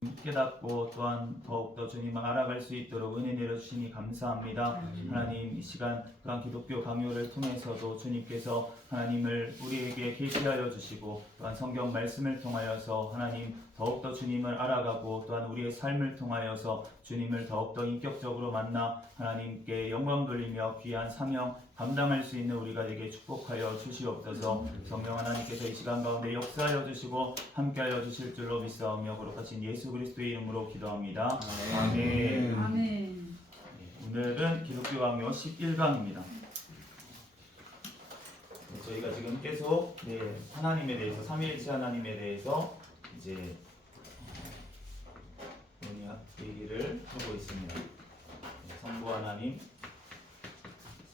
깨닫고 또한 더욱더 주님을 알아갈 수 있도록 은혜 내려주시니 감사합니다. 하나님, 이 시간 또한 기독교 강요를 통해서도 주님께서 하나님을 우리에게 계시하여 주시고 또한 성경 말씀을 통하여서 하나님 더욱더 주님을 알아가고 또한 우리의 삶을 통하여서 주님을 더욱더 인격적으로 만나 하나님께 영광 돌리며 귀한 사명 감당할 수 있는 우리가 되게 축복하여 주시옵소서. 성령 하나님께서 이 시간 가운데 역사하여 주시고 함께하여 주실 줄로 믿사오며 거룩하신 예수 그리스도의 이름으로 기도합니다. 아멘. 아멘. 오늘은 기독교 강요 11강입니다. 저희가 지금 계속 하나님에 대해서, 삼위일체 하나님에 대해서 이제 얘기를 하고 있습니다. 성부 하나님,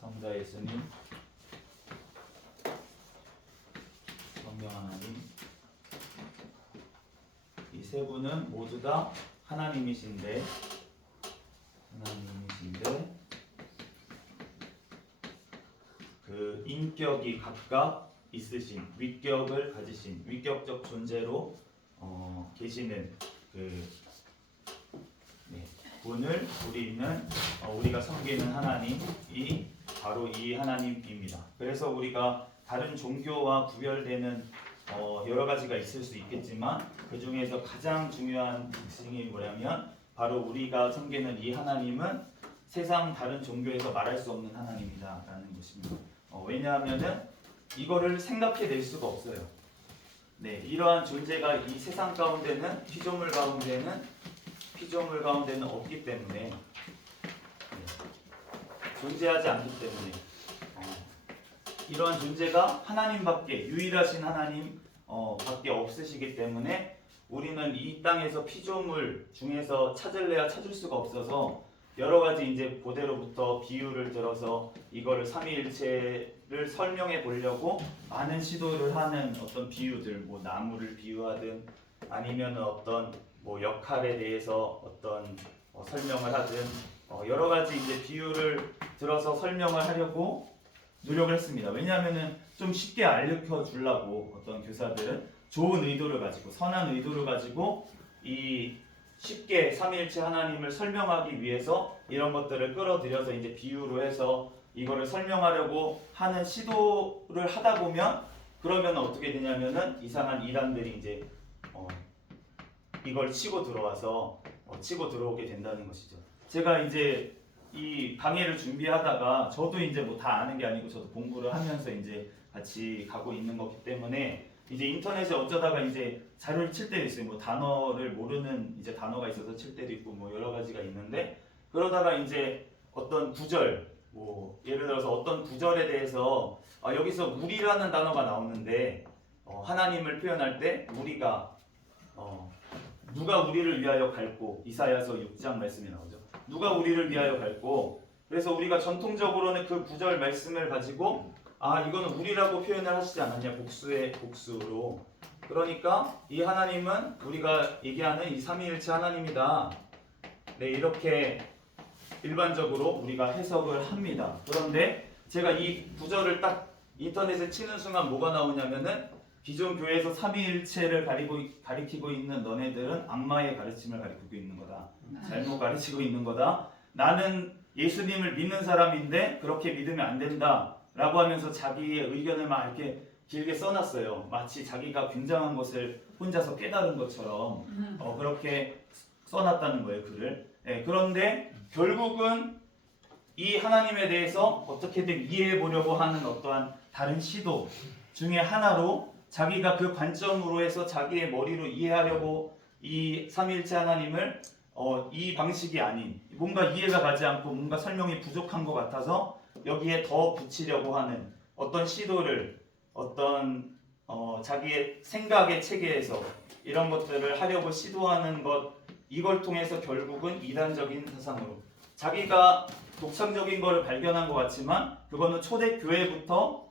성자 예수님, 성령 하나님, 이 세 분은 모두 다 하나님이신데 그 인격이 각각 있으신, 위격을 가지신, 위격적 존재로 계시는 그 분을 우리가 섬기는 하나님이 바로 이 하나님입니다. 그래서 우리가 다른 종교와 구별되는 여러 가지가 있을 수 있겠지만 그 중에서 가장 중요한 특징이 뭐냐면 바로 우리가 섬기는 이 하나님은 세상 다른 종교에서 말할 수 없는 하나님이다라는 것입니다. 왜냐하면은 이거를 생각해낼 수가 없어요. 이러한 존재가 이 세상 가운데는 피조물 가운데는 없기 때문에 존재하지 않기 때문에 이러한 존재가 하나님밖에, 유일하신 하나님 밖에 없으시기 때문에 우리는 이 땅에서 피조물 중에서 찾을래야 찾을 수가 없어서 여러 가지 이제 고대로부터 비유를 들어서 이거를 삼위일체를 설명해 보려고 많은 시도를 하는 어떤 비유들, 뭐 나무를 비유하든 아니면 어떤 뭐 역할에 대해서 어떤 설명을 하든 여러 가지 이제 비유를 들어서 설명을 하려고 노력을 했습니다. 왜냐하면은 좀 쉽게 알려 주려고 어떤 교사들은 좋은 의도를 가지고, 선한 의도를 가지고 이 쉽게 삼위일체 하나님을 설명하기 위해서 이런 것들을 끌어들여서 이제 비유로 해서 이거를 설명하려고 하는 시도를 하다 보면 그러면 어떻게 되냐면은 이상한 이단들이 이제 이걸 치고 들어와서 치고 들어오게 된다는 것이죠. 제가 이제 이 강의를 준비하다가 저도 이제 뭐 다 아는 게 아니고 저도 공부를 하면서 이제 같이 가고 있는 거기 때문에 이제 인터넷에 어쩌다가 이제 자료를 칠 때도 있어요. 뭐 단어를 모르는 이제 단어가 있어서 칠 때도 있고 뭐 여러 가지가 있는데 그러다가 이제 어떤 구절, 뭐 예를 들어서 어떤 구절에 대해서 여기서 우리라는 단어가 나오는데 하나님을 표현할 때 우리가 누가 우리를 위하여 갈고, 이사야서 6장 말씀이 나오죠. 누가 우리를 위하여 갈고, 그래서 우리가 전통적으로는 그 구절 말씀을 가지고 이거는 우리라고 표현을 하시지 않았냐, 복수로. 그러니까 이 하나님은 우리가 얘기하는 이 삼위일체 하나님이다. 이렇게 일반적으로 우리가 해석을 합니다. 그런데 제가 이 구절을 딱 인터넷에 치는 순간 뭐가 나오냐면은 기존 교회에서 삼위일체를 가리키고 있는 너네들은 악마의 가르침을 가리키고 있는 거다. 잘못 가르치고 있는 거다. 나는 예수님을 믿는 사람인데 그렇게 믿으면 안 된다. 라고 하면서 자기의 의견을 막 이렇게 길게 써놨어요. 마치 자기가 굉장한 것을 혼자서 깨달은 것처럼 그렇게 써놨다는 거예요, 글을. 그런데 결국은 이 하나님에 대해서 어떻게든 이해해 보려고 하는 어떠한 다른 시도 중에 하나로 자기가 그 관점으로 해서 자기의 머리로 이해하려고 이 삼위일체 하나님을 이 방식이 아닌, 뭔가 이해가 가지 않고 뭔가 설명이 부족한 것 같아서 여기에 더 붙이려고 하는 어떤 시도를 어떤 자기의 생각의 체계에서 이런 것들을 하려고 시도하는 것, 이걸 통해서 결국은 이단적인 사상으로 자기가 독창적인 것을 발견한 것 같지만 그거는 초대 교회부터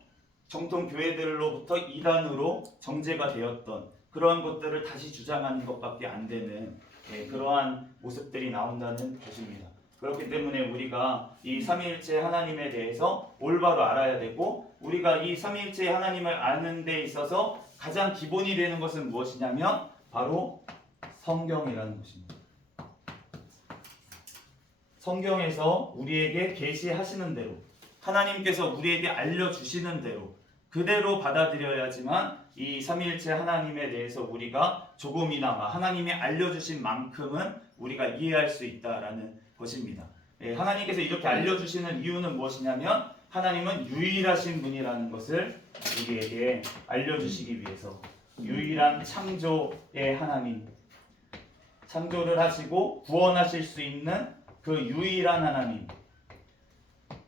정통 교회들로부터 이단으로 정제가 되었던 그러한 것들을 다시 주장하는 것밖에 안 되는 그러한 모습들이 나온다는 것입니다. 그렇기 때문에 우리가 이 삼위일체 하나님에 대해서 올바로 알아야 되고, 우리가 이 삼위일체 하나님을 아는 데 있어서 가장 기본이 되는 것은 무엇이냐면 바로 성경이라는 것입니다. 성경에서 우리에게 계시하시는 대로 하나님께서 우리에게 알려주시는 대로 그대로 받아들여야지만 이 삼위일체 하나님에 대해서 우리가 조금이나마 하나님이 알려주신 만큼은 우리가 이해할 수 있다라는 것입니다. 하나님께서 이렇게 알려주시는 이유는 무엇이냐면 하나님은 유일하신 분이라는 것을 우리에게 알려주시기 위해서 유일한 창조의 하나님, 창조를 하시고 구원하실 수 있는 그 유일한 하나님,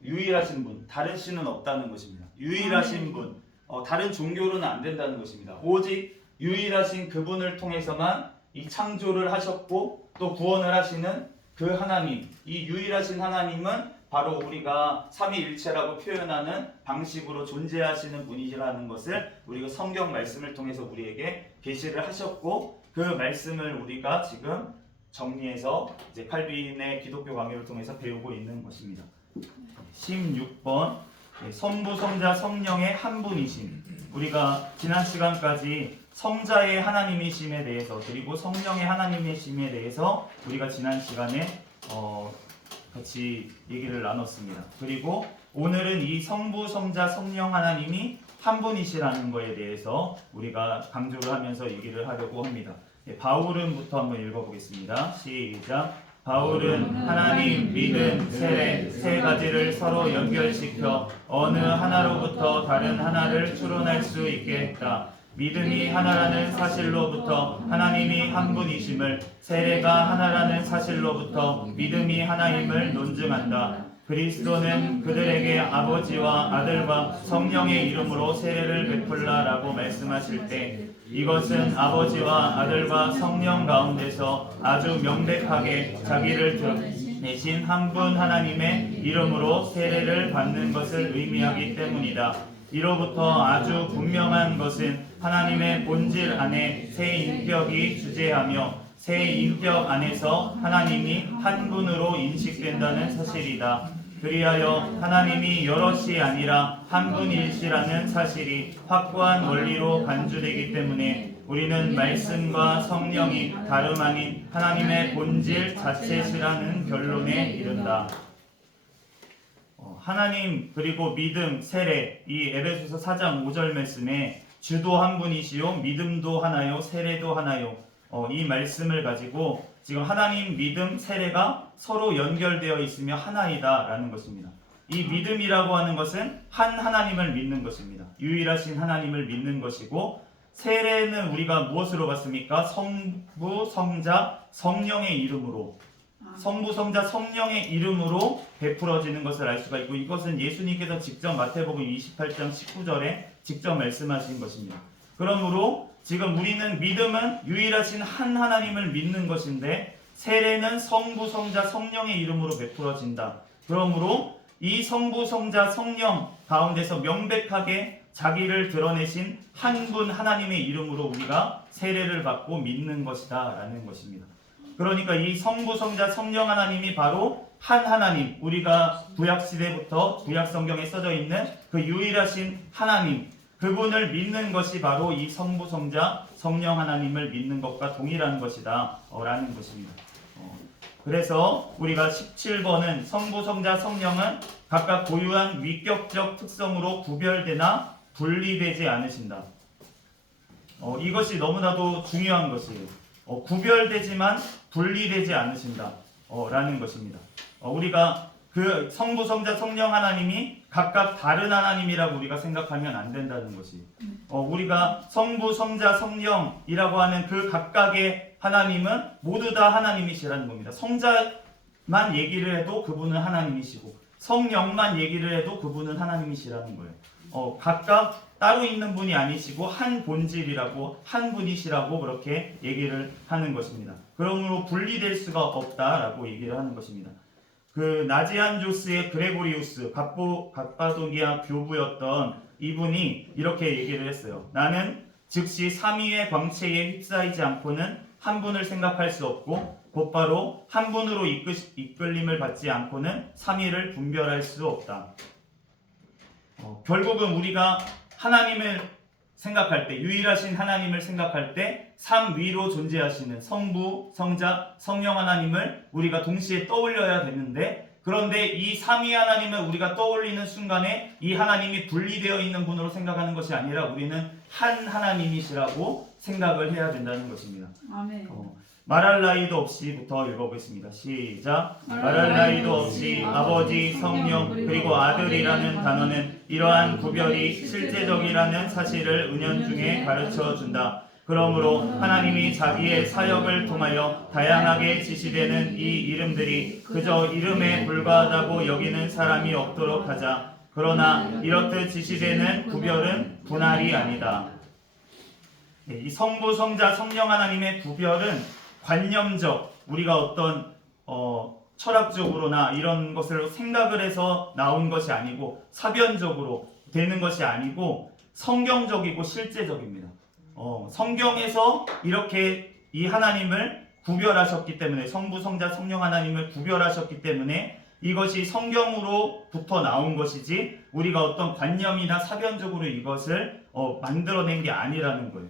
유일하신 분, 다른 신은 없다는 것입니다. 유일하신 분, 다른 종교로는 안 된다는 것입니다. 오직 유일하신 그분을 통해서만 이 창조를 하셨고 또 구원을 하시는 그 하나님, 이 유일하신 하나님은 바로 우리가 삼위일체라고 표현하는 방식으로 존재하시는 분이라는 것을 우리가 성경 말씀을 통해서 우리에게 계시를 하셨고 그 말씀을 우리가 지금 정리해서 이제 칼빈의 기독교 강의를 통해서 배우고 있는 것입니다. 16번 성부, 성자, 성령의 한 분이심. 우리가 지난 시간까지 성자의 하나님이심에 대해서 그리고 성령의 하나님이심에 대해서 우리가 지난 시간에 같이 얘기를 나눴습니다. 그리고 오늘은 이 성부, 성자, 성령 하나님이 한 분이시라는 것에 대해서 우리가 강조를 하면서 얘기를 하려고 합니다. 바울은부터 한번 읽어보겠습니다. 시작. 바울은 하나님, 믿음, 세례 세 가지를 서로 연결시켜 어느 하나로부터 다른 하나를 추론할 수 있게 했다. 믿음이 하나라는 사실로부터 하나님이 한 분이심을, 세례가 하나라는 사실로부터 믿음이 하나임을 논증한다. 그리스도는 그들에게 아버지와 아들과 성령의 이름으로 세례를 베풀라라고 말씀하실 때 이것은 아버지와 아들과 성령 가운데서 아주 명백하게 자기를 드러내신 한 분 하나님의 이름으로 세례를 받는 것을 의미하기 때문이다. 이로부터 아주 분명한 것은 하나님의 본질 안에 새 인격이 주재하며 새 인격 안에서 하나님이 한 분으로 인식된다는 사실이다. 그리하여 하나님이 여럿이 아니라 한 분일시라는 사실이 확고한 원리로 간주되기 때문에 우리는 말씀과 성령이 다름 아닌 하나님의 본질 자체시라는 결론에 이른다. 하나님 그리고 믿음, 세례, 이 에베소서 4장 5절 말씀에 주도 한 분이시요 믿음도 하나요 세례도 하나요, 이 말씀을 가지고 지금 하나님, 믿음, 세례가 서로 연결되어 있으며 하나이다 라는 것입니다. 이 믿음이라고 하는 것은 한 하나님을 믿는 것입니다. 유일하신 하나님을 믿는 것이고, 세례는 우리가 무엇으로 봤습니까? 성부, 성자, 성령의 이름으로, 성부, 성자, 성령의 이름으로 베풀어지는 것을 알 수가 있고, 이것은 예수님께서 직접 마태복음 28장 19절에 직접 말씀하신 것입니다. 그러므로 지금 우리는 믿음은 유일하신 한 하나님을 믿는 것인데, 세례는 성부, 성자, 성령의 이름으로 베풀어진다. 그러므로 이 성부, 성자, 성령 가운데서 명백하게 자기를 드러내신 한 분 하나님의 이름으로 우리가 세례를 받고 믿는 것이다 라는 것입니다. 그러니까 이 성부, 성자, 성령 하나님이 바로 한 하나님, 우리가 구약시대부터 구약성경에 써져 있는 그 유일하신 하나님, 그분을 믿는 것이 바로 이 성부, 성자, 성령 하나님을 믿는 것과 동일한 것이다 라는 것입니다. 그래서 우리가 17번은 성부, 성자, 성령은 각각 고유한 위격적 특성으로 구별되나 분리되지 않으신다. 이것이 너무나도 중요한 것이에요. 구별되지만 분리되지 않으신다 라는 것입니다. 우리가 그 성부, 성자, 성령 하나님이 각각 다른 하나님이라고 우리가 생각하면 안 된다는 것이, 우리가 성부, 성자, 성령이라고 하는 그 각각의 하나님은 모두 다 하나님이시라는 겁니다. 성자만 얘기를 해도 그분은 하나님이시고, 성령만 얘기를 해도 그분은 하나님이시라는 거예요. 각각 따로 있는 분이 아니시고 한 본질이라고, 한 분이시라고 그렇게 얘기를 하는 것입니다. 그러므로 분리될 수가 없다라고 얘기를 하는 것입니다. 그 나지안조스의 그레고리우스, 갑바도기아 교부였던 이분이 이렇게 얘기를 했어요. 나는 즉시 삼위의 광채에 휩싸이지 않고는 한 분을 생각할 수 없고, 곧바로 한 분으로 이끌림을 받지 않고는 삼위를 분별할 수 없다. 결국은 우리가 하나님을 생각할 때, 유일하신 하나님을 생각할 때 삼위로 존재하시는 성부, 성자, 성령 하나님을 우리가 동시에 떠올려야 되는데, 그런데 이 삼위 하나님을 우리가 떠올리는 순간에 이 하나님이 분리되어 있는 분으로 생각하는 것이 아니라 우리는 한 하나님이시라고 생각을 해야 된다는 것입니다. 아멘. 말할 나위도 없이부터 읽어보겠습니다. 시작. 말할 나위도 없이 아버지, 성령, 그리고 아들이라는 단어는 이러한 구별이 실제적이라는 사실을 은연중에 가르쳐준다. 그러므로 하나님이 자기의 사역을 통하여 다양하게 지시되는 이 이름들이 그저 이름에 불과하다고 여기는 사람이 없도록 하자. 그러나 이렇듯 지시되는 구별은 분할이 아니다. 이 성부, 성자, 성령 하나님의 구별은 관념적, 우리가 어떤 철학적으로나 이런 것을 생각을 해서 나온 것이 아니고 사변적으로 되는 것이 아니고 성경적이고 실제적입니다. 성경에서 이렇게 이 하나님을 구별하셨기 때문에, 성부, 성자, 성령 하나님을 구별하셨기 때문에 이것이 성경으로부터 나온 것이지 우리가 어떤 관념이나 사변적으로 이것을 만들어낸 게 아니라는 거예요.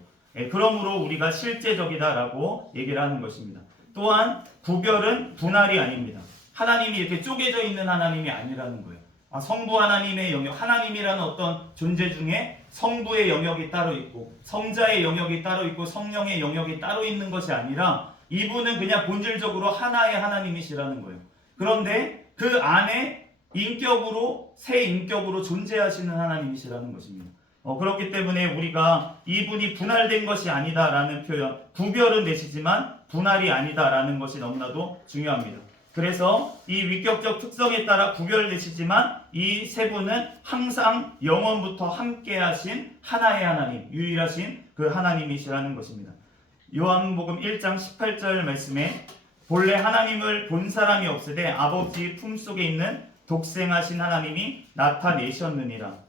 그러므로 우리가 실제적이다라고 얘기를 하는 것입니다. 또한 구별은 분할이 아닙니다. 하나님이 이렇게 쪼개져 있는 하나님이 아니라는 거예요. 성부 하나님의 영역, 하나님이라는 어떤 존재 중에 성부의 영역이 따로 있고 성자의 영역이 따로 있고 성령의 영역이 따로 있는 것이 아니라 이분은 그냥 본질적으로 하나의 하나님이시라는 거예요. 그런데 그 안에 인격으로, 새 인격으로 존재하시는 하나님이시라는 것입니다. 그렇기 때문에 우리가 이분이 분할된 것이 아니다라는 표현, 구별은 되시지만 분할이 아니다라는 것이 너무나도 중요합니다. 그래서 이 위격적 특성에 따라 구별되시지만 이 세 분은 항상 영원부터 함께하신 하나의 하나님, 유일하신 그 하나님이시라는 것입니다. 요한복음 1장 18절 말씀에 본래 하나님을 본 사람이 없으되 아버지 품속에 있는 독생하신 하나님이 나타내셨느니라.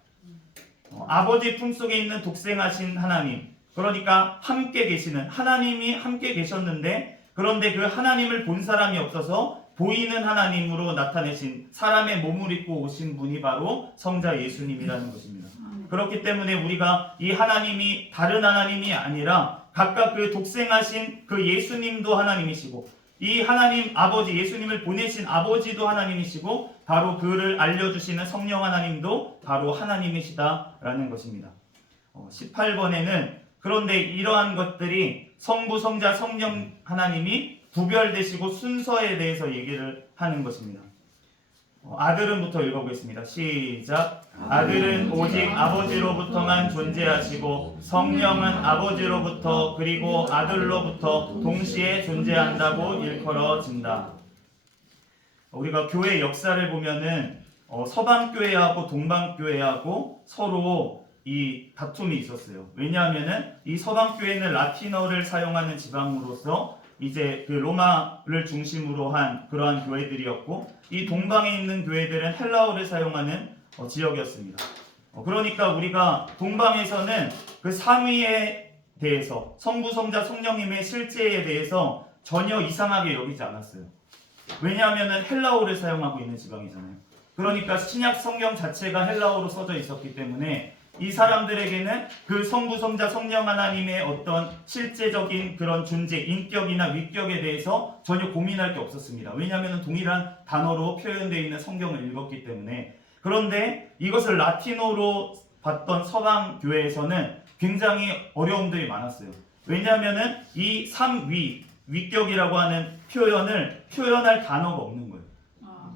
아버지 품속에 있는 독생하신 하나님, 그러니까 함께 계시는 하나님이 함께 계셨는데, 그런데 그 하나님을 본 사람이 없어서 보이는 하나님으로 나타내신, 사람의 몸을 입고 오신 분이 바로 성자 예수님이라는 것입니다. 그렇기 때문에 우리가 이 하나님이 다른 하나님이 아니라 각각 그 독생하신 그 예수님도 하나님이시고, 이 하나님 아버지, 예수님을 보내신 아버지도 하나님이시고, 바로 그를 알려주시는 성령 하나님도 바로 하나님이시다라는 것입니다. 18번에는 그런데 이러한 것들이 성부, 성자, 성령 하나님이 구별되시고 순서에 대해서 얘기를 하는 것입니다. 아들은부터 읽어보겠습니다. 시작. 아들은 오직 아버지로부터만 존재하시고 성령은 아버지로부터 그리고 아들로부터 동시에 존재한다고 일컬어진다. 우리가 교회 역사를 보면은 서방교회하고 동방교회하고 서로 이 다툼이 있었어요. 왜냐하면은 이 서방교회는 라틴어를 사용하는 지방으로서 이제 그 로마를 중심으로 한 그러한 교회들이었고, 이 동방에 있는 교회들은 헬라어를 사용하는 지역이었습니다. 그러니까 우리가 동방에서는 그 삼위에 대해서, 성부, 성자, 성령님의 실제에 대해서 전혀 이상하게 여기지 않았어요. 왜냐하면 헬라어를 사용하고 있는 지방이잖아요. 그러니까 신약 성경 자체가 헬라어로 써져 있었기 때문에 이 사람들에게는 그 성부, 성자, 성령 하나님의 어떤 실제적인 그런 존재, 인격이나 위격에 대해서 전혀 고민할 게 없었습니다. 왜냐하면 동일한 단어로 표현되어 있는 성경을 읽었기 때문에. 그런데 이것을 라틴어로 봤던 서방 교회에서는 굉장히 어려움들이 많았어요. 왜냐하면 이 삼위, 위격이라고 하는 표현을 표현할 단어가 없는 거예요.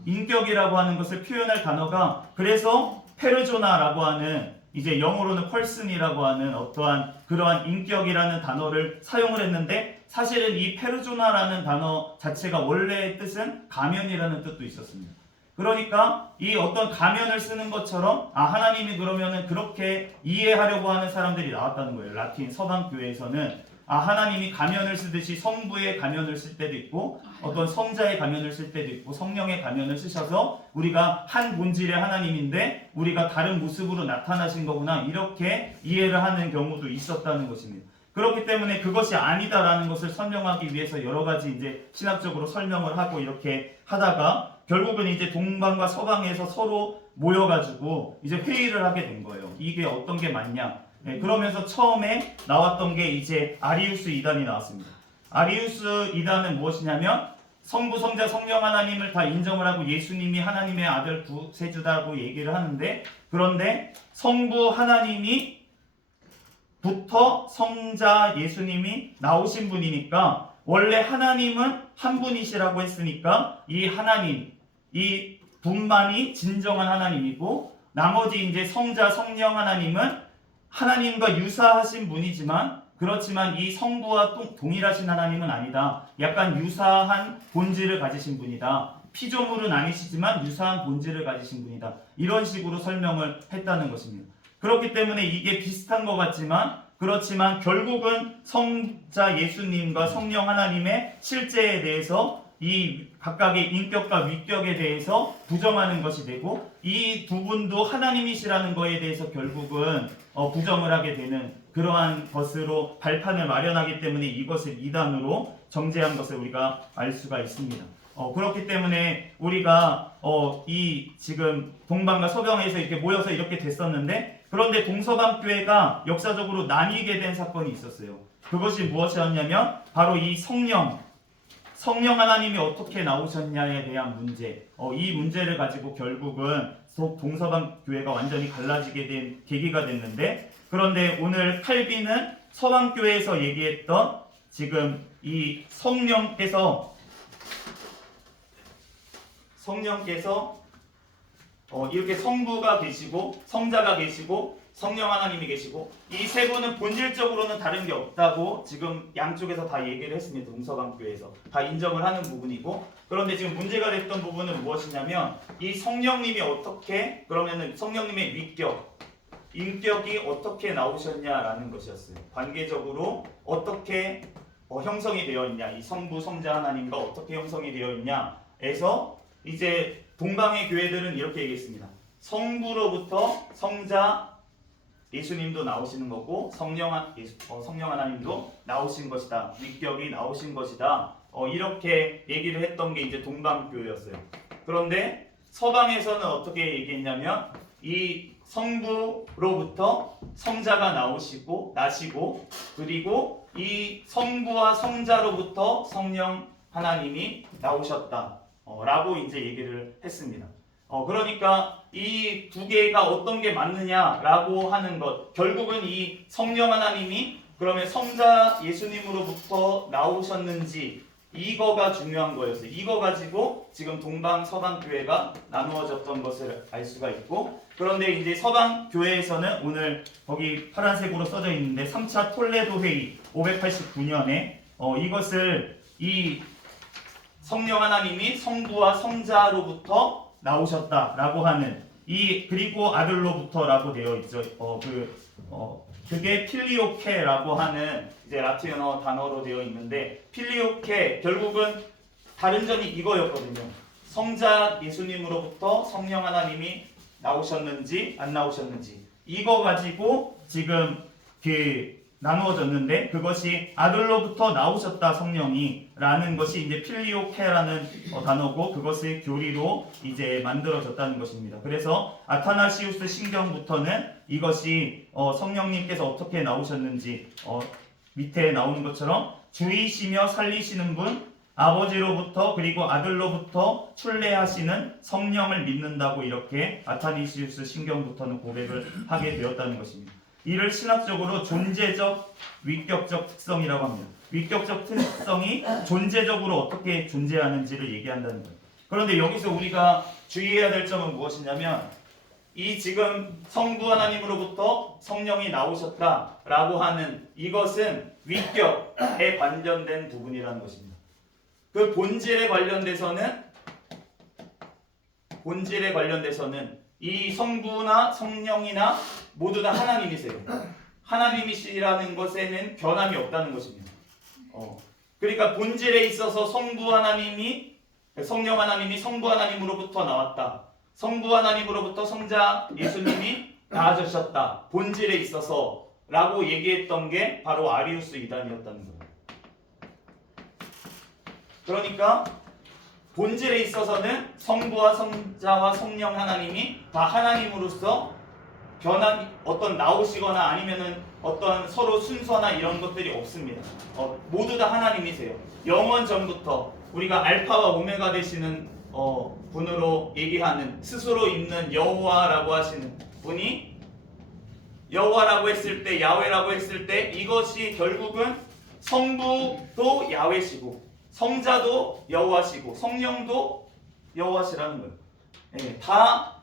인격이라고 하는 것을 표현할 단어가, 그래서 페르조나라고 하는, 이제 영어로는 펄슨이라고 하는 어떠한 그러한 인격이라는 단어를 사용을 했는데, 사실은 이 페르조나라는 단어 자체가 원래의 뜻은 가면이라는 뜻도 있었습니다. 그러니까 이 어떤 가면을 쓰는 것처럼 하나님이 그러면은 그렇게 이해하려고 하는 사람들이 나왔다는 거예요. 라틴 서방 교회에서는 하나님이 가면을 쓰듯이 성부의 가면을 쓸 때도 있고, 어떤 성자의 가면을 쓸 때도 있고, 성령의 가면을 쓰셔서 우리가 한 본질의 하나님인데 우리가 다른 모습으로 나타나신 거구나, 이렇게 이해를 하는 경우도 있었다는 것입니다. 그렇기 때문에 그것이 아니다라는 것을 설명하기 위해서 여러 가지 이제 신학적으로 설명을 하고 이렇게 하다가 결국은 이제 동방과 서방에서 서로 모여가지고 이제 회의를 하게 된 거예요. 이게 어떤 게 맞냐? 네, 그러면서 처음에 나왔던 게 이제 아리우스 이단이 나왔습니다. 아리우스 이단은 무엇이냐면 성부, 성자, 성령 하나님을 다 인정을 하고 예수님이 하나님의 아들 구세주다고 얘기를 하는데, 그런데 성부 하나님이 부터 성자 예수님이 나오신 분이니까 원래 하나님은 한 분이시라고 했으니까 이 하나님, 이 분만이 진정한 하나님이고, 나머지 이제 성자, 성령 하나님은 하나님과 유사하신 분이지만 그렇지만 이 성부와 동일하신 하나님은 아니다. 약간 유사한 본질을 가지신 분이다. 피조물은 아니시지만 유사한 본질을 가지신 분이다. 이런 식으로 설명을 했다는 것입니다. 그렇기 때문에 이게 비슷한 것 같지만 그렇지만 결국은 성자 예수님과 성령 하나님의 실제에 대해서 이 각각의 인격과 위격에 대해서 부정하는 것이 되고, 이 두 분도 하나님이시라는 것에 대해서 결국은 부정을 하게 되는 그러한 것으로 발판을 마련하기 때문에 이것을 이단으로 정죄한 것을 우리가 알 수가 있습니다. 그렇기 때문에 우리가 이 지금 동방과 서방에서 이렇게 모여서 이렇게 됐었는데, 그런데 동서방교회가 역사적으로 나뉘게 된 사건이 있었어요. 그것이 무엇이었냐면 바로 이 성령 하나님이 어떻게 나오셨냐에 대한 문제, 이 문제를 가지고 결국은 동서방교회가 완전히 갈라지게 된 계기가 됐는데, 그런데 오늘 칼빈은 서방교회에서 얘기했던 지금 이 성령께서 이렇게 성부가 계시고 성자가 계시고 성령 하나님이 계시고 이 세 분은 본질적으로는 다른 게 없다고 지금 양쪽에서 다 얘기를 했습니다. 동서방교회에서 다 인정을 하는 부분이고, 그런데 지금 문제가 됐던 부분은 무엇이냐면 이 성령님이 어떻게, 그러면은 성령님의 위격, 인격이 어떻게 나오셨냐라는 것이었어요. 관계적으로 어떻게 형성이 되어 있냐, 이 성부 성자 하나님과 어떻게 형성이 되어 있냐에서 이제 동방의 교회들은 이렇게 얘기했습니다. 성부로부터 성자 예수님도 나오시는 거고 성령 하나님도 나오신 것이다. 위격이 나오신 것이다. 이렇게 얘기를 했던 게 이제 동방교회였어요. 그런데 서방에서는 어떻게 얘기했냐면 이 성부로부터 성자가 나시고 그리고 이 성부와 성자로부터 성령 하나님이 나오셨다. 라고 이제 얘기를 했습니다. 그러니까 이 두 개가 어떤 게 맞느냐라고 하는 것, 결국은 이 성령 하나님이 그러면 성자 예수님으로부터 나오셨는지 이거가 중요한 거였어요. 이거 가지고 지금 동방 서방 교회가 나누어졌던 것을 알 수가 있고, 그런데 이제 서방 교회에서는 오늘 거기 파란색으로 써져 있는데 3차 톨레도 회의 589년에 이것을 이 성령 하나님이 성부와 성자로부터 나오셨다라고 하는 그리고 아들로부터라고 되어 있죠. 그게 필리오케라고 하는 이제 라틴어 단어로 되어 있는데, 필리오케 결국은 다른 점이 이거였거든요. 성자 예수님으로부터 성령 하나님이 나오셨는지 안 나오셨는지 이거 가지고 지금 나누어졌는데, 그것이 아들로부터 나오셨다 성령이 라는 것이 이제 필리오케라는 단어고, 그것을 교리로 이제 만들어졌다는 것입니다. 그래서 아타나시우스 신경부터는 이것이 성령님께서 어떻게 나오셨는지 밑에 나오는 것처럼 주이시며 살리시는 분, 아버지로부터 그리고 아들로부터 출래하시는 성령을 믿는다고 이렇게 아타나시우스 신경부터는 고백을 하게 되었다는 것입니다. 이를 신학적으로 존재적, 위격적 특성이라고 합니다. 위격적 특성이 존재적으로 어떻게 존재하는지를 얘기한다는 거예요. 그런데 여기서 우리가 주의해야 될 점은 무엇이냐면, 이 지금 성부 하나님으로부터 성령이 나오셨다라고 하는 이것은 위격에 관련된 부분이라는 것입니다. 그 본질에 관련돼서는 이 성부나 성령이나 모두 다 하나님이세요. 하나님이시라는 것에는 변함이 없다는 것입니다. 그러니까 본질에 있어서 성령 하나님이 성부 하나님으로부터 나왔다. 성부 하나님으로부터 성자 예수님이 나아지셨다. 본질에 있어서 라고 얘기했던 게 바로 아리우스 이단이었다는 거예요. 그러니까 본질에 있어서는 성부와 성자와 성령 하나님이 다 하나님으로서 변한 어떤 나오시거나 아니면은 어떤 서로 순서나 이런 것들이 없습니다. 모두 다 하나님이세요. 영원 전부터 우리가 알파와 오메가 되시는 분으로 얘기하는 스스로 있는 여호와라고 하시는 분이 여호와라고 했을 때, 야훼라고 했을 때 이것이 결국은 성부도 야훼시고 성자도 여호와시고 성령도 여호와시라는 거예요. 예, 다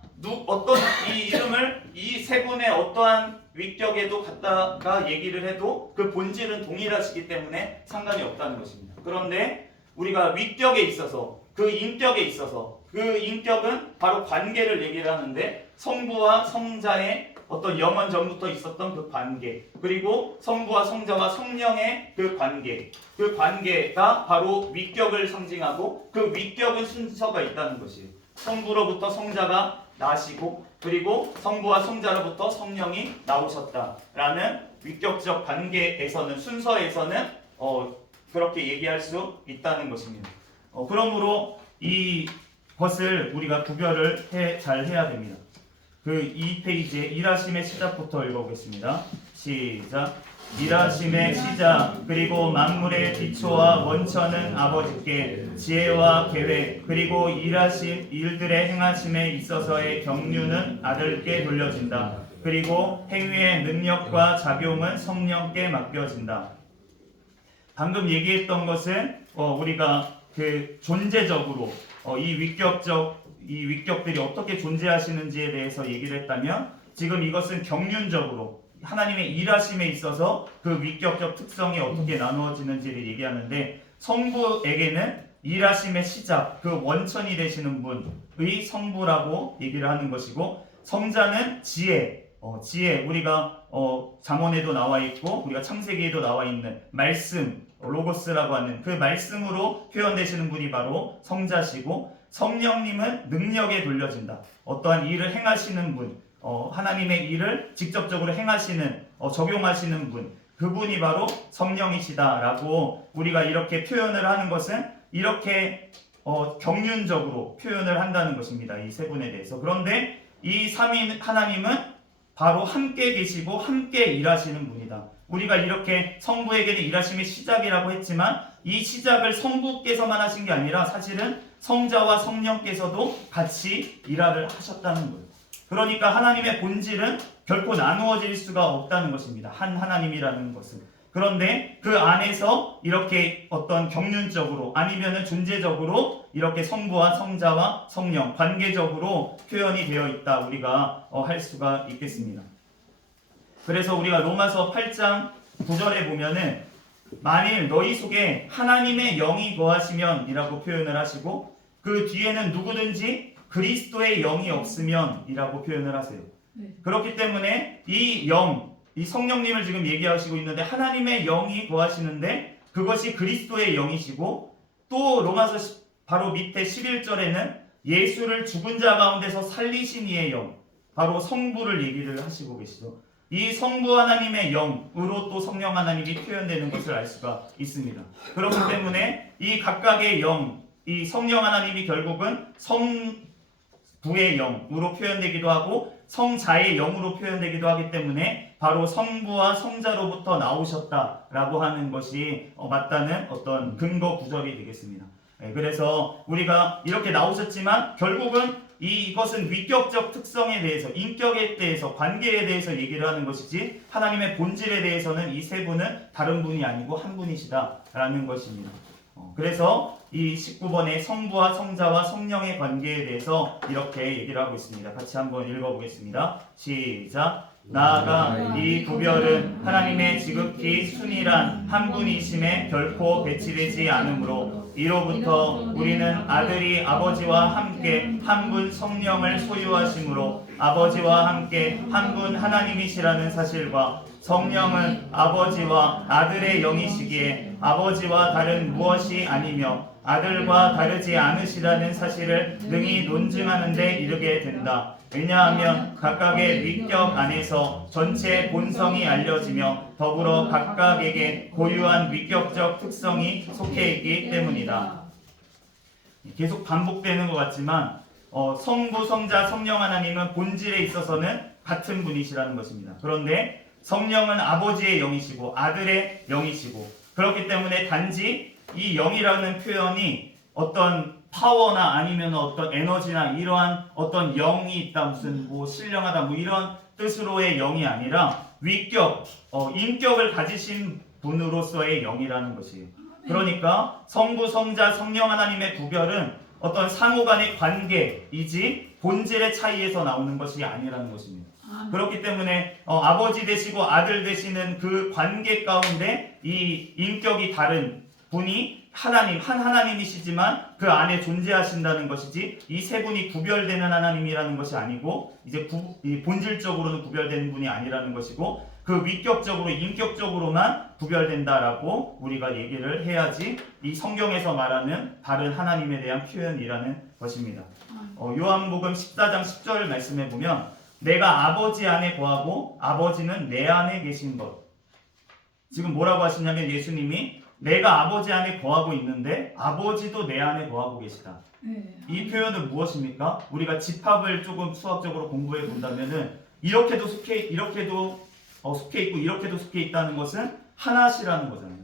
어떤 이 이름을 이 세 분의 어떠한 위격에도 갖다가 얘기를 해도 그 본질은 동일하시기 때문에 상관이 없다는 것입니다. 그런데 우리가 위격에 있어서 그 인격에 있어서 그 인격은 바로 관계를 얘기를 하는데 성부와 성자의 어떤 영원 전부터 있었던 그 관계, 그리고 성부와 성자와 성령의 그 관계가 바로 위격을 상징하고 그 위격은 순서가 있다는 것이에요. 성부로부터 성자가 나시고 그리고 성부와 성자로부터 성령이 나오셨다라는 위격적 관계에서는 순서에서는 그렇게 얘기할 수 있다는 것입니다. 그러므로 이것을 우리가 구별을 잘 해야 됩니다. 그 2페이지에 일하심의 시작부터 읽어보겠습니다. 시작. 일하심의 시작 그리고 만물의 기초와 원천은 아버지께 지혜와 계획 그리고 일하심 일들의 행하심에 있어서의 경륜은 아들께 돌려진다. 그리고 행위의 능력과 작용은 성령께 맡겨진다. 방금 얘기했던 것은 우리가 그 존재적으로 이 위격들이 어떻게 존재하시는지에 대해서 얘기를 했다면 지금 이것은 경륜적으로 하나님의 일하심에 있어서 그 위격적 특성이 어떻게 나누어지는지를 얘기하는데 성부에게는 일하심의 시작, 그 원천이 되시는 분의 성부라고 얘기를 하는 것이고 성자는 지혜, 우리가 잠언에도 나와 있고 우리가 창세기에도 나와 있는 말씀, 로고스라고 하는 그 말씀으로 표현되시는 분이 바로 성자시고 성령님은 능력에 돌려진다. 어떠한 일을 행하시는 분, 하나님의 일을 직접적으로 행하시는, 적용하시는 분, 그분이 바로 성령이시다라고 우리가 이렇게 표현을 하는 것은 이렇게 경륜적으로 표현을 한다는 것입니다. 이 세 분에 대해서. 그런데 이 삼위 하나님은 바로 함께 계시고 함께 일하시는 분이다. 우리가 이렇게 성부에게는 일하심의 시작이라고 했지만 이 시작을 성부께서만 하신 게 아니라 사실은 성자와 성령께서도 같이 일하를 하셨다는 거예요. 그러니까 하나님의 본질은 결코 나누어질 수가 없다는 것입니다. 한 하나님이라는 것은. 그런데 그 안에서 이렇게 어떤 경륜적으로 아니면은 존재적으로 이렇게 성부와 성자와 성령 관계적으로 표현이 되어 있다 우리가 할 수가 있겠습니다. 그래서 우리가 로마서 8장 9절에 보면은 만일 너희 속에 하나님의 영이 거하시면 이라고 표현을 하시고 그 뒤에는 누구든지 그리스도의 영이 없으면 이라고 표현을 하세요. 그렇기 때문에 이 성령님을 지금 얘기하시고 있는데 하나님의 영이 거하시는데 그것이 그리스도의 영이시고 또 로마서 바로 밑에 11절에는 예수를 죽은 자 가운데서 살리신 이의 영, 바로 성부를 얘기를 하시고 계시죠. 이 성부 하나님의 영으로 또 성령 하나님이 표현되는 것을 알 수가 있습니다. 그렇기 때문에 이 각각의 영, 이 성령 하나님이 결국은 성부의 영으로 표현되기도 하고 성자의 영으로 표현되기도 하기 때문에 바로 성부와 성자로부터 나오셨다라고 하는 것이 맞다는 어떤 근거 구절이 되겠습니다. 그래서 우리가 이렇게 나오셨지만 결국은 이것은 위격적 특성에 대해서, 인격에 대해서, 관계에 대해서 얘기를 하는 것이지 하나님의 본질에 대해서는 이 세 분은 다른 분이 아니고 한 분이시다라는 것입니다. 그래서 이 19번의 성부와 성자와 성령의 관계에 대해서 이렇게 얘기를 하고 있습니다. 같이 한번 읽어보겠습니다. 시작. 나아가 이 구별은 하나님의 지극히 순일한 한 분이심에 결코 배치되지 않으므로 이로부터 우리는 아들이 아버지와 함께 한 분 성령을 소유하심으로 아버지와 함께 한 분 하나님이시라는 사실과 성령은 아버지와 아들의 영이시기에 아버지와 다른 무엇이 아니며 아들과 다르지 않으시다는 사실을 능히 논증하는 데 이르게 된다. 왜냐하면 각각의 위격 안에서 전체 본성이 알려지며 더불어 각각에게 고유한 위격적 특성이 속해 있기 때문이다. 계속 반복되는 것 같지만 성부, 성자, 성령 하나님은 본질에 있어서는 같은 분이시라는 것입니다. 그런데 성령은 아버지의 영이시고 아들의 영이시고 그렇기 때문에 단지 이 영이라는 표현이 어떤 파워나 아니면 어떤 에너지나 이러한 어떤 영이 있다 무슨 뭐 신령하다 뭐 이런 뜻으로의 영이 아니라 위격, 인격을 가지신 분으로서의 영이라는 것이에요. 그러니까 성부, 성자, 성령 하나님의 구별은 어떤 상호 간의 관계이지 본질의 차이에서 나오는 것이 아니라는 것입니다. 그렇기 때문에 아버지 되시고 아들 되시는 그 관계 가운데 이 인격이 다른 분이 하나님, 한 하나님이시지만 그 안에 존재하신다는 것이지 이 세 분이 구별되는 하나님이라는 것이 아니고 이제 본질적으로는 구별되는 분이 아니라는 것이고 그 위격적으로 인격적으로만 구별된다라고 우리가 얘기를 해야지 이 성경에서 말하는 다른 하나님에 대한 표현이라는 것입니다. 요한복음 14장 10절 말씀해 보면 내가 아버지 안에 거하고 아버지는 내 안에 계신 것. 지금 뭐라고 하시냐면 예수님이 내가 아버지 안에 거하고 있는데 아버지도 내 안에 거하고 계시다. 이 표현은 무엇입니까? 우리가 집합을 조금 수학적으로 공부해 본다면은 이렇게도 속해 있고 이렇게도 속해 있다는 것은 하나시라는 거잖아요.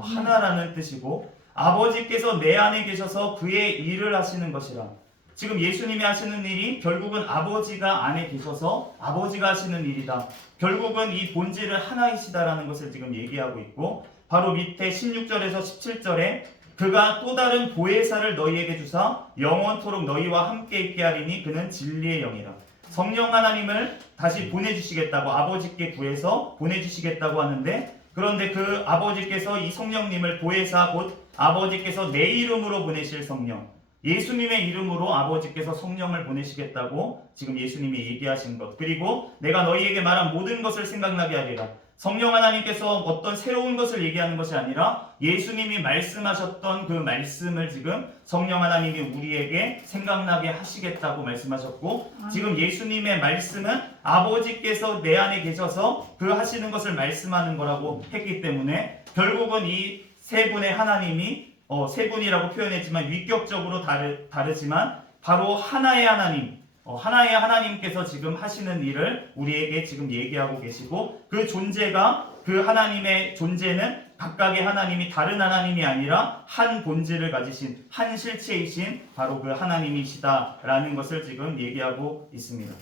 하나라는 뜻이고 아버지께서 내 안에 계셔서 그의 일을 하시는 것이라. 지금 예수님이 하시는 일이 결국은 아버지가 안에 계셔서 아버지가 하시는 일이다. 결국은 이 본질은 하나이시다라는 것을 지금 얘기하고 있고 바로 밑에 16절에서 17절에 그가 또 다른 보혜사를 너희에게 주사 영원토록 너희와 함께 있게 하리니 그는 진리의 영이라. 성령 하나님을 다시 보내주시겠다고 아버지께 구해서 보내주시겠다고 하는데 그런데 그 아버지께서 이 성령님을 보혜사 곧 아버지께서 내 이름으로 보내실 성령 예수님의 이름으로 아버지께서 성령을 보내시겠다고 지금 예수님이 얘기하신 것 그리고 내가 너희에게 말한 모든 것을 생각나게 하리라. 성령 하나님께서 어떤 새로운 것을 얘기하는 것이 아니라 예수님이 말씀하셨던 그 말씀을 지금 성령 하나님이 우리에게 생각나게 하시겠다고 말씀하셨고 지금 예수님의 말씀은 아버지께서 내 안에 계셔서 그 하시는 것을 말씀하는 거라고 했기 때문에 결국은 이 세 분의 하나님이 세 분이라고 표현했지만 위격적으로 다르지만 바로 하나의 하나님 하나의 하나님께서 지금 하시는 일을 우리에게 지금 얘기하고 계시고 그 존재가 그 하나님의 존재는 각각의 하나님이 다른 하나님이 아니라 한 본질을 가지신 한 실체이신 바로 그 하나님이시다라는 것을 지금 얘기하고 있습니다.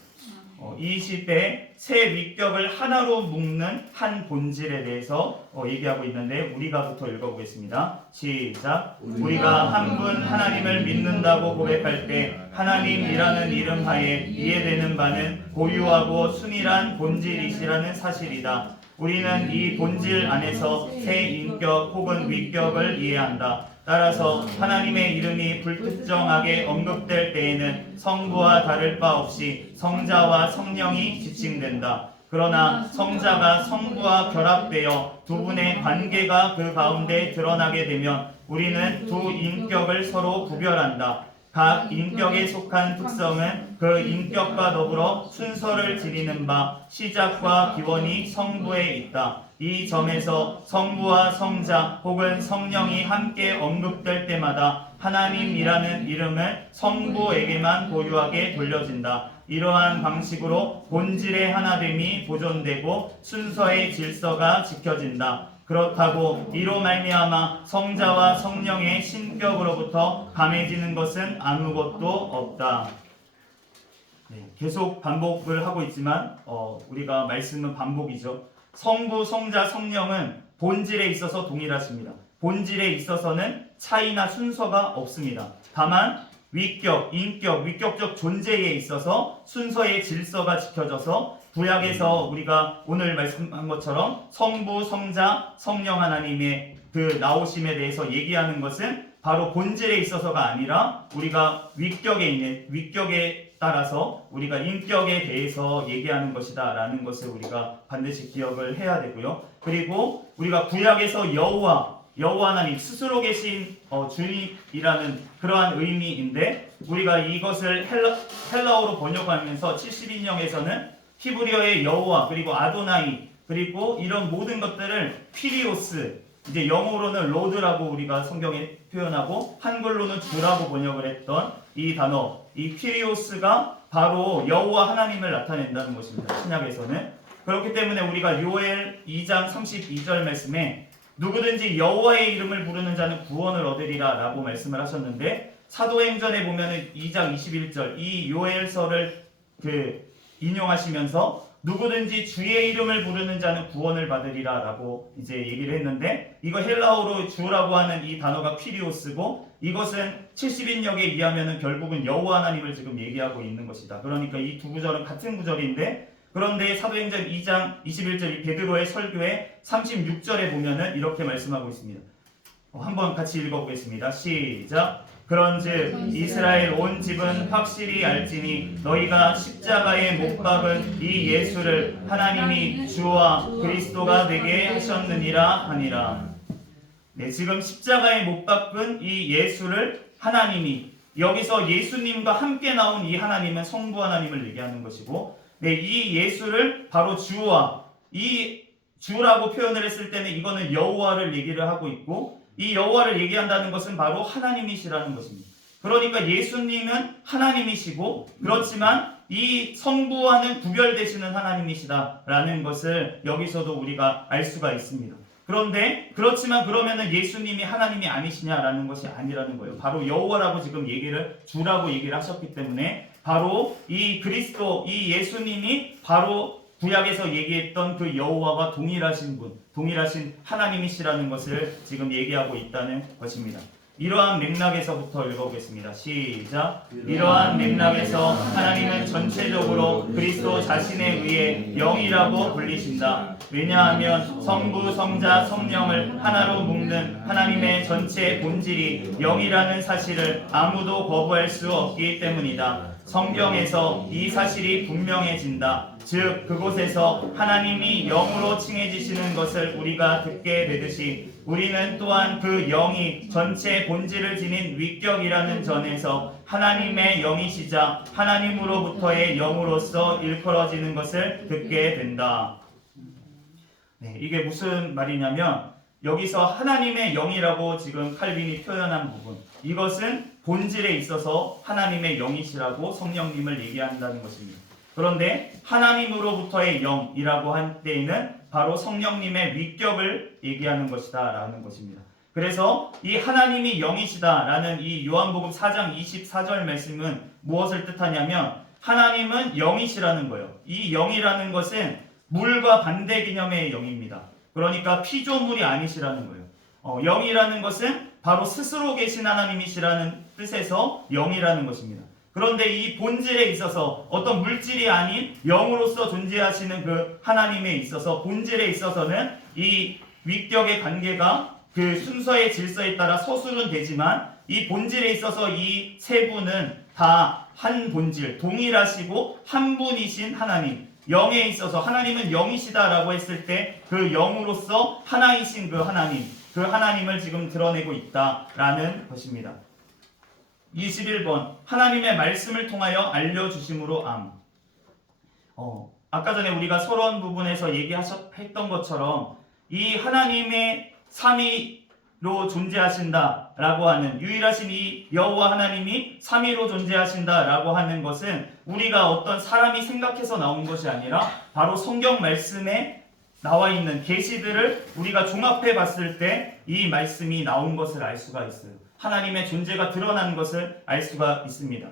이 시대에 세 위격을 하나로 묶는 한 본질에 대해서 얘기하고 있는데 우리가부터 읽어보겠습니다. 시작. 우리가 한 분 하나님을 믿는다고 고백할 때 하나님이라는 이름 하에 이해되는 바는 고유하고 순일한 본질이시라는 사실이다. 우리는 이 본질 안에서 세 인격 혹은 위격을 이해한다. 따라서 하나님의 이름이 불특정하게 언급될 때에는 성부와 다를 바 없이 성자와 성령이 지칭된다. 그러나 성자가 성부와 결합되어 두 분의 관계가 그 가운데 드러나게 되면 우리는 두 인격을 서로 구별한다. 각 인격에 속한 특성은 그 인격과 더불어 순서를 지니는 바 시작과 기원이 성부에 있다. 이 점에서 성부와 성자 혹은 성령이 함께 언급될 때마다 하나님이라는 이름을 성부에게만 고유하게 돌려진다. 이러한 방식으로 본질의 하나됨이 보존되고 순서의 질서가 지켜진다. 그렇다고 이로 말미암아 성자와 성령의 신격으로부터 감해지는 것은 아무것도 없다. 계속 반복을 하고 있지만 우리가 말씀은 반복이죠. 성부, 성자, 성령은 본질에 있어서 동일하십니다. 본질에 있어서는 차이나 순서가 없습니다. 다만 위격, 인격, 위격적 존재에 있어서 순서의 질서가 지켜져서 구약에서 우리가 오늘 말씀한 것처럼 성부, 성자, 성령 하나님의 그 나오심에 대해서 얘기하는 것은 바로 본질에 있어서가 아니라 우리가 위격에 따라서 우리가 인격에 대해서 얘기하는 것이다 라는 것을 우리가 반드시 기억을 해야 되고요. 그리고 우리가 구약에서 여호와 하나님 스스로 계신 주님이라는 그러한 의미인데 우리가 이것을 헬라어로 번역하면서 72인형에서는 히브리어의 여호와 그리고 아도나이 그리고 이런 모든 것들을 퀴리오스 이제 영어로는 로드라고 우리가 성경에 표현하고 한글로는 주라고 번역을 했던 이 단어 이 퀴리오스가 바로 여호와 하나님을 나타낸다는 것입니다. 신약에서는. 그렇기 때문에 우리가 요엘 2장 32절 말씀에 누구든지 여호와의 이름을 부르는 자는 구원을 얻으리라 라고 말씀을 하셨는데, 사도행전에 보면은 2장 21절 이 요엘서를 인용하시면서 누구든지 주의 이름을 부르는 자는 구원을 받으리라 라고 이제 얘기를 했는데, 이거 헬라어로 주라고 하는 이 단어가 퀴리오스고, 이것은 70인역에 의하면은 결국은 여호와 하나님을 지금 얘기하고 있는 것이다. 그러니까 이 두 구절은 같은 구절인데, 그런데 사도행전 2장 21절 이 베드로의 설교의 36절에 보면은 이렇게 말씀하고 있습니다. 한번 같이 읽어보겠습니다. 시작. 그런즉 이스라엘 온 집은 확실히 알지니 너희가 십자가에 못 박은 이 예수를 하나님이 주와 그리스도가 되게 하셨느니라 하니라. 네, 지금 십자가에 못 박은 이 예수를 하나님이, 여기서 예수님과 함께 나온 이 하나님은 성부 하나님을 얘기하는 것이고, 네, 이 예수를 바로 주와, 이 주라고 표현을 했을 때는 이거는 여호와를 얘기를 하고 있고, 이 여호와를 얘기한다는 것은 바로 하나님이시라는 것입니다. 그러니까 예수님은 하나님이시고, 그렇지만 이 성부와는 구별되시는 하나님이시다라는 것을 여기서도 우리가 알 수가 있습니다. 그런데 그렇지만 그러면은 예수님이 하나님이 아니시냐라는 것이 아니라는 거예요. 바로 여호와라고 지금 주라고 얘기를 하셨기 때문에, 바로 이 그리스도, 이 예수님이 바로 구약에서 얘기했던 그 여호와와 동일하신 분, 동일하신 하나님이시라는 것을 지금 얘기하고 있다는 것입니다. 이러한 맥락에서부터 읽어보겠습니다. 시작. 이러한 맥락에서 하나님은 전체적으로 그리스도 자신에 의해 영이라고 불리신다. 왜냐하면 성부, 성자, 성령을 하나로 묶는 하나님의 전체 본질이 영이라는 사실을 아무도 거부할 수 없기 때문이다. 성경에서 이 사실이 분명해진다. 즉 그곳에서 하나님이 영으로 칭해지시는 것을 우리가 듣게 되듯이, 우리는 또한 그 영이 전체 본질을 지닌 위격이라는 전에서 하나님의 영이시자 하나님으로부터의 영으로서 일컬어지는 것을 듣게 된다. 네, 이게 무슨 말이냐면, 여기서 하나님의 영이라고 지금 칼빈이 표현한 부분, 이것은 본질에 있어서 하나님의 영이시라고 성령님을 얘기한다는 것입니다. 그런데 하나님으로부터의 영이라고 할 때에는 바로 성령님의 위격을 얘기하는 것이다 라는 것입니다. 그래서 이 하나님이 영이시다 라는 이 요한복음 4장 24절 말씀은 무엇을 뜻하냐면, 하나님은 영이시라는 거예요. 이 영이라는 것은 물과 반대 개념의 영입니다. 그러니까 피조물이 아니시라는 거예요. 영이라는 것은 바로 스스로 계신 하나님이시라는 뜻에서 영이라는 것입니다. 그런데 이 본질에 있어서 어떤 물질이 아닌 영으로서 존재하시는 그 하나님에 있어서, 본질에 있어서는 이 위격의 관계가 그 순서의 질서에 따라 서술은 되지만, 이 본질에 있어서 이 세 분은 다 한 본질, 동일하시고 한 분이신 하나님, 영에 있어서 하나님은 영이시다라고 했을 때 그 영으로서 하나이신 그 하나님을 지금 드러내고 있다라는 것입니다. 21번 하나님의 말씀을 통하여 알려주심으로 암. 아까 전에 우리가 서론 부분에서 얘기했던 것처럼 이 하나님의 삼위로 존재하신다라고 하는, 유일하신 이 여호와 하나님이 삼위로 존재하신다라고 하는 것은 우리가 어떤 사람이 생각해서 나온 것이 아니라 바로 성경 말씀에 나와 있는 계시들을 우리가 종합해 봤을 때 이 말씀이 나온 것을 알 수가 있어요. 하나님의 존재가 드러난 것을 알 수가 있습니다.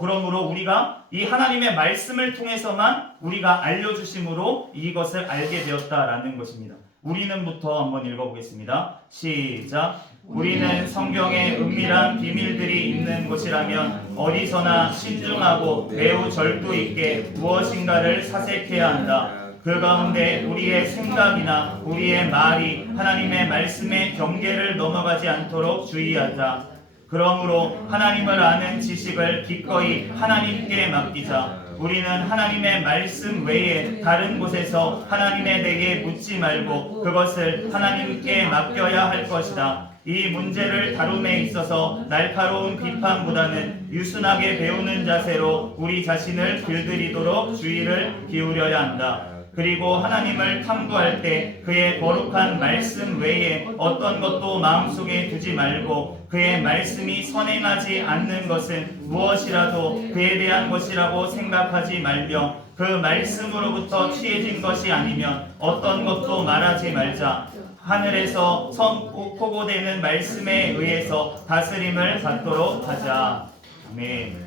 그러므로 우리가 이 하나님의 말씀을 통해서만 우리가 알려주심으로 이것을 알게 되었다라는 것입니다. 우리는부터 한번 읽어보겠습니다. 시작. 우리는 성경에 은밀한 비밀들이 있는 곳이라면 어디서나 신중하고 매우 절도 있게 무엇인가를 사색해야 한다. 그 가운데 우리의 생각이나 우리의 말이 하나님의 말씀의 경계를 넘어가지 않도록 주의하자. 그러므로 하나님을 아는 지식을 기꺼이 하나님께 맡기자. 우리는 하나님의 말씀 외에 다른 곳에서 하나님에 대해 묻지 말고 그것을 하나님께 맡겨야 할 것이다. 이 문제를 다룸에 있어서 날카로운 비판보다는 유순하게 배우는 자세로 우리 자신을 길들이도록 주의를 기울여야 한다. 그리고 하나님을 탐구할 때 그의 거룩한 말씀 외에 어떤 것도 마음속에 두지 말고 그의 말씀이 선행하지 않는 것은 무엇이라도 그에 대한 것이라고 생각하지 말며 그 말씀으로부터 취해진 것이 아니면 어떤 것도 말하지 말자. 하늘에서 선포고되는 말씀에 의해서 다스림을 받도록 하자. 아멘.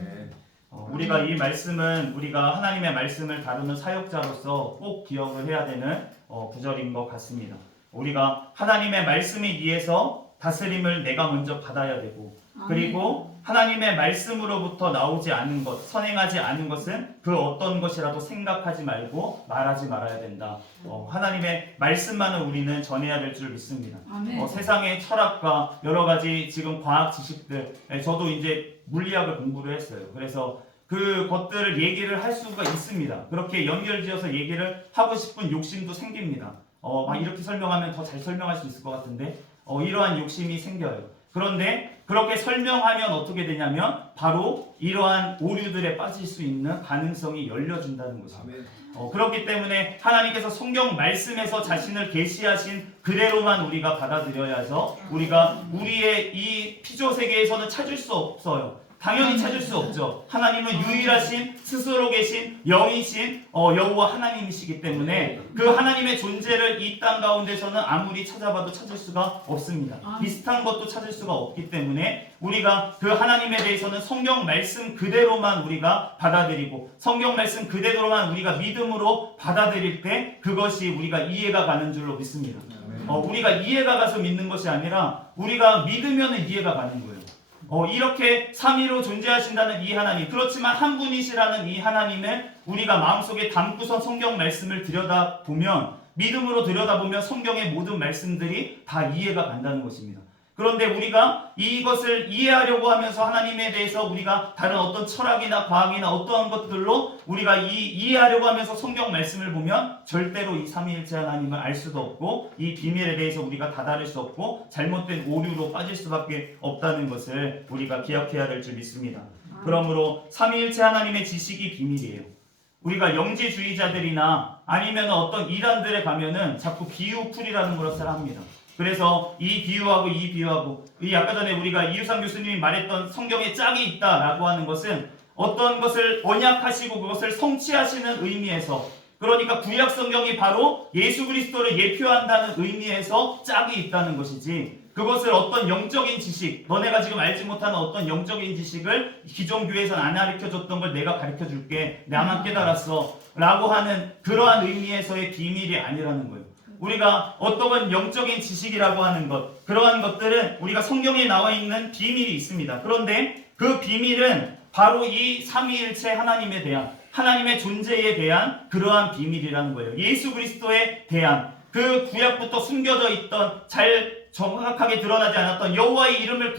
우리가 이 말씀은 우리가 하나님의 말씀을 다루는 사역자로서 꼭 기억을 해야 되는 구절인 것 같습니다. 우리가 하나님의 말씀에 의해서 다스림을 내가 먼저 받아야 되고, 그리고 하나님의 말씀으로부터 나오지 않은 것, 선행하지 않은 것은 그 어떤 것이라도 생각하지 말고 말하지 말아야 된다. 하나님의 말씀만을 우리는 전해야 될 줄 믿습니다. 세상의 철학과 여러 가지 지금 과학 지식들, 저도 이제 물리학을 공부를 했어요. 그래서 그 것들을 얘기를 할 수가 있습니다. 그렇게 연결지어서 얘기를 하고 싶은 욕심도 생깁니다. 막 이렇게 설명하면 더 잘 설명할 수 있을 것 같은데 이러한 욕심이 생겨요. 그런데 그렇게 설명하면 어떻게 되냐면 바로 이러한 오류들에 빠질 수 있는 가능성이 열려준다는 것입니다. 그렇기 때문에 하나님께서 성경 말씀에서 자신을 계시하신 그대로만 우리가 받아들여야죠. 우리가 우리의 이 피조 세계에서는 찾을 수 없어요. 당연히 찾을 수 없죠. 하나님은 유일하신 스스로 계신 영이신 여호와 하나님이시기 때문에 그 하나님의 존재를 이 땅 가운데서는 아무리 찾아봐도 찾을 수가 없습니다. 비슷한 것도 찾을 수가 없기 때문에 우리가 그 하나님에 대해서는 성경 말씀 그대로만 우리가 받아들이고 성경 말씀 그대로만 우리가 믿음으로 받아들일 때 그것이 우리가 이해가 가는 줄로 믿습니다. 우리가 이해가 가서 믿는 것이 아니라 우리가 믿으면 이해가 가는 거예요. 이렇게 삼위로 존재하신다는 이 하나님, 그렇지만 한 분이시라는 이 하나님을 우리가 마음속에 담고서 성경 말씀을 들여다보면, 믿음으로 들여다보면 성경의 모든 말씀들이 다 이해가 간다는 것입니다. 그런데 우리가 이것을 이해하려고 하면서 하나님에 대해서 우리가 다른 어떤 철학이나 과학이나 어떠한 것들로 우리가 이해하려고 하면서 성경 말씀을 보면 절대로 이 삼위일체 하나님을 알 수도 없고 이 비밀에 대해서 우리가 다다를 수 없고 잘못된 오류로 빠질 수밖에 없다는 것을 우리가 기억해야 될 줄 믿습니다. 그러므로 삼위일체 하나님의 지식이 비밀이에요. 우리가 영지주의자들이나 아니면 어떤 이단들에 가면은 자꾸 비유풀이라는 것을 합니다. 그래서 이 비유하고 이 비유하고 이 아까 전에 우리가 이유상 교수님이 말했던 성경에 짝이 있다라고 하는 것은 어떤 것을 언약하시고 그것을 성취하시는 의미에서, 그러니까 구약 성경이 바로 예수 그리스도를 예표한다는 의미에서 짝이 있다는 것이지, 그것을 어떤 영적인 지식, 너네가 지금 알지 못하는 어떤 영적인 지식을 기존 교회에서는 안 가르쳐줬던 걸 내가 가르쳐줄게, 나만 깨달았어 라고 하는 그러한 의미에서의 비밀이 아니라는 거예요. 우리가 어떤 영적인 지식이라고 하는 것, 그러한 것들은 우리가 성경에 나와 있는 비밀이 있습니다. 그런데 그 비밀은 바로 이 삼위일체 하나님에 대한, 하나님의 존재에 대한 그러한 비밀이라는 거예요. 예수 그리스도에 대한, 그 구약부터 숨겨져 있던 잘 정확하게 드러나지 않았던 여호와의 이름을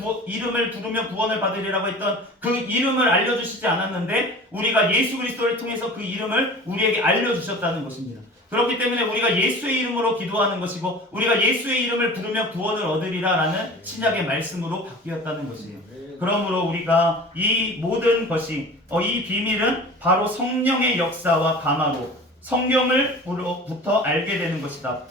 부르면 구원을 받으리라고 했던 그 이름을 알려주시지 않았는데 우리가 예수 그리스도를 통해서 그 이름을 우리에게 알려주셨다는 것입니다. 그렇기 때문에 우리가 예수의 이름으로 기도하는 것이고 우리가 예수의 이름을 부르며 구원을 얻으리라 라는 신약의 말씀으로 바뀌었다는 것이에요. 그러므로 우리가 이 모든 것이 이 비밀은 바로 성령의 역사와 감화로 성경을부터 알게 되는 것이다.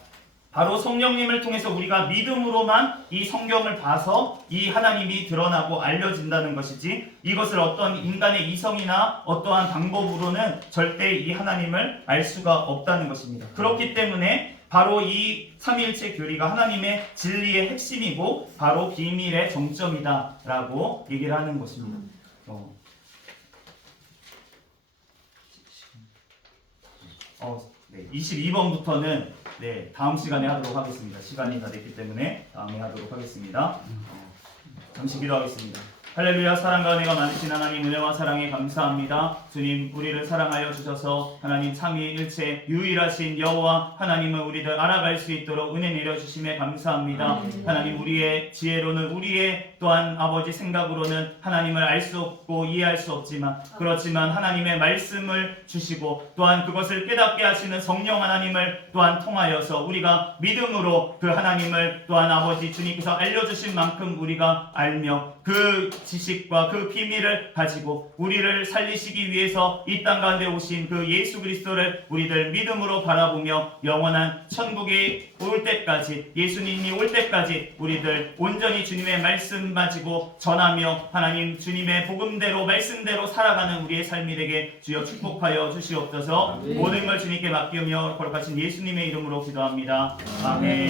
바로 성령님을 통해서 우리가 믿음으로만 이 성경을 봐서 이 하나님이 드러나고 알려진다는 것이지, 이것을 어떤 인간의 이성이나 어떠한 방법으로는 절대 이 하나님을 알 수가 없다는 것입니다. 그렇기 때문에 바로 이 삼위일체 교리가 하나님의 진리의 핵심이고 바로 비밀의 정점이다 라고 얘기를 하는 것입니다. 네, 22번부터는 다음 시간에 하도록 하겠습니다. 시간이 다 됐기 때문에 다음에 하도록 하겠습니다. 잠시 기도하겠습니다. 할렐루야. 사랑과 은혜가 많으신 하나님, 은혜와 사랑에 감사합니다. 주님, 우리를 사랑하여 주셔서 하나님 삼위일체 유일하신 여호와 하나님을 우리들 알아갈 수 있도록 은혜 내려주심에 감사합니다. 하나님, 우리의 지혜로는, 우리의 또한 아버지 생각으로는 하나님을 알 수 없고 이해할 수 없지만, 그렇지만 하나님의 말씀을 주시고 또한 그것을 깨닫게 하시는 성령 하나님을 또한 통하여서 우리가 믿음으로 그 하나님을 또한 아버지 주님께서 알려주신 만큼 우리가 알며 그 지식과 그 비밀을 가지고 우리를 살리시기 위해서 이 땅 가운데 오신 그 예수 그리스도를 우리들 믿음으로 바라보며 영원한 천국에 올 때까지, 예수님이 올 때까지 우리들 온전히 주님의 말씀 가지고 전하며 하나님 주님의 복음대로 말씀대로 살아가는 우리의 삶이 되게 주여 축복하여 주시옵소서. 모든 걸 주님께 맡기며 거룩하신 예수님의 이름으로 기도합니다. 아멘.